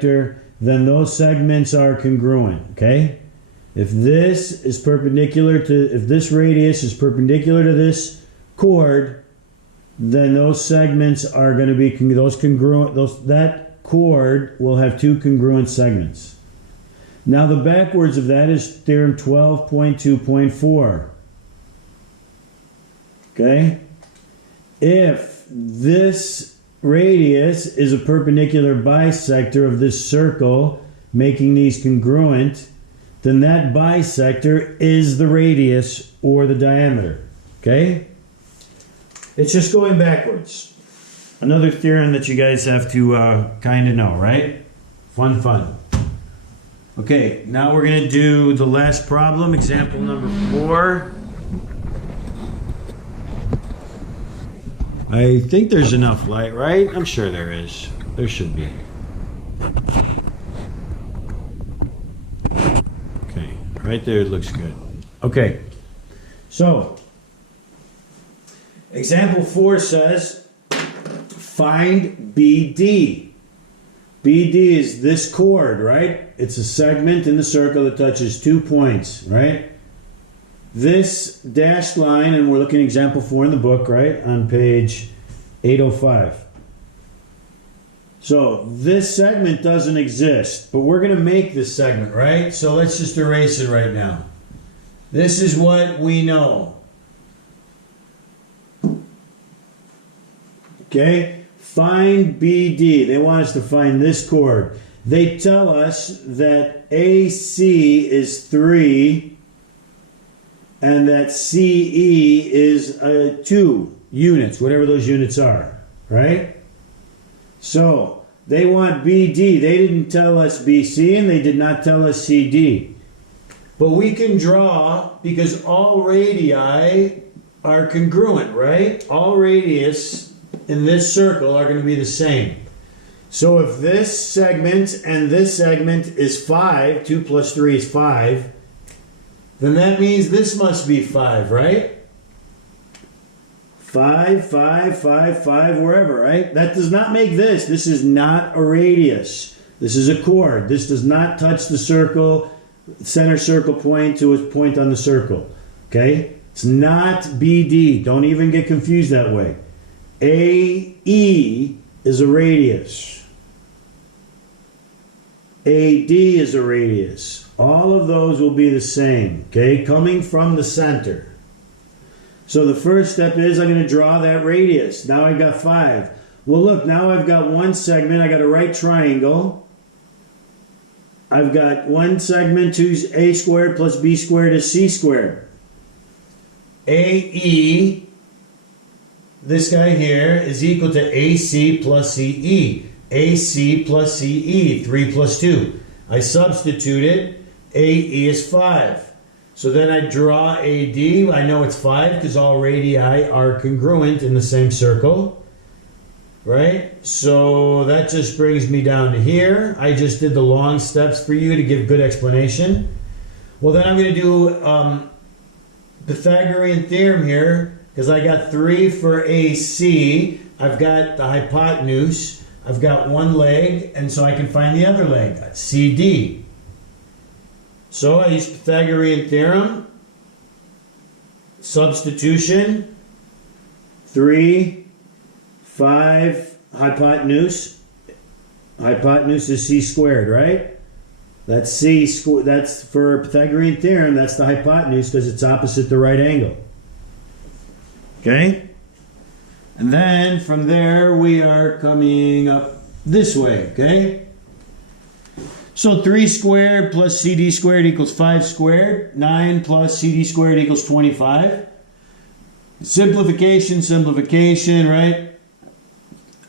then those segments are congruent, okay? If this is perpendicular to, if this radius is perpendicular to this chord, then those segments are going to be, that chord will have two congruent segments. Now the backwards of that is theorem 12.2.4. Okay? If this radius is a perpendicular bisector of this circle, making these congruent, then that bisector is the radius or the diameter. Okay? It's just going backwards. Another theorem that you guys have to kind of know, right? Fun. Okay, now we're going to do the last problem, example number 4. I think there's enough light, right? I'm sure there is. There should be. Okay, right there it looks good. Okay, so example 4 says, find BD. BD is this chord, right? It's a segment in the circle that touches 2 points, right? This dashed line, and we're looking at example 4 in the book, right? On page 805. So this segment doesn't exist, but we're going to make this segment, right? So let's just erase it right now. This is what we know. Okay? Find BD. They want us to find this chord. They tell us that AC is 3 and that CE is 2 units, whatever those units are, right? So they want BD. They didn't tell us BC and they did not tell us CD. But we can draw, because all radii are congruent, right? All radius in this circle are going to be the same. So if this segment and this segment is 5, 2 plus 3 is 5, then that means this must be 5, right? 5, 5, 5, 5, wherever, right? That does not make this. This is not a radius. This is a chord. This does not touch the circle, center circle point to a point on the circle. Okay? It's not BD. Don't even get confused that way. AE is a radius. AD is a radius. All of those will be the same, okay, coming from the center. So the first step is I'm going to draw that radius. Now I've got 5. Well, look, now I've got one segment. I got a right triangle. I've got one segment, A squared plus B squared is C squared. AE, this guy here, is equal to AC plus CE. AC plus CE, 3 plus 2. I substituted, AE is 5. So then I draw AD. I know it's 5 because all radii are congruent in the same circle. Right? So that just brings me down to here. I just did the long steps for you to give good explanation. Well, then I'm going to do Pythagorean theorem here, because I got 3 for AC. I've got the hypotenuse. I've got one leg, and so I can find the other leg, CD. So I use Pythagorean theorem. Substitution. 3, 5, hypotenuse. Hypotenuse is C squared, right? That's C squared. That's for Pythagorean theorem. That's the hypotenuse because it's opposite the right angle. Okay? And then from there we are coming up this way, okay? So 3 squared plus CD squared equals 5 squared. 9 plus CD squared equals 25. Simplification, right?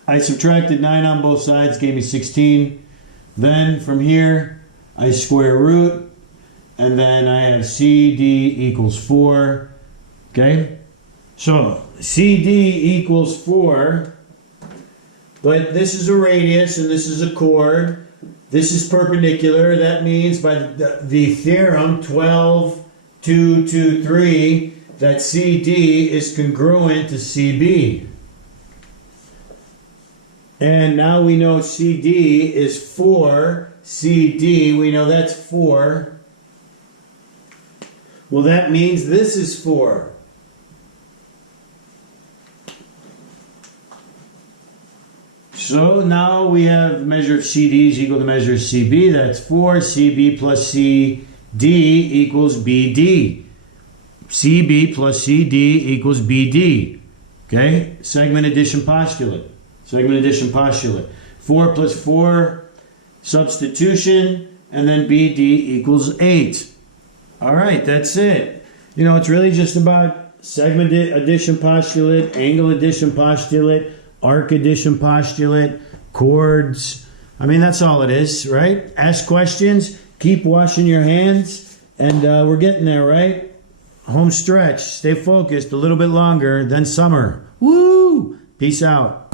I subtracted 9 on both sides, gave me 16. Then from here, I square root, and then I have CD equals 4. Okay? So CD equals 4, but this is a radius and this is a chord. This is perpendicular. That means by the theorem 12.223 that CD is congruent to CB. And now we know CD is 4. CD, we know that's 4. Well, that means this is 4. So now we have measure of CD is equal to measure of CB. That's 4. CB plus CD equals BD. CB plus CD equals BD. Okay? Segment addition postulate. Segment addition postulate. 4 plus 4 substitution, and then BD equals 8. All right, that's it. You know, it's really just about segment addition postulate, angle addition postulate, arc addition postulate, chords. I mean, that's all it is, right? Ask questions, keep washing your hands, and we're getting there, right? Home stretch. Stay focused a little bit longer, then summer. Woo! Peace out.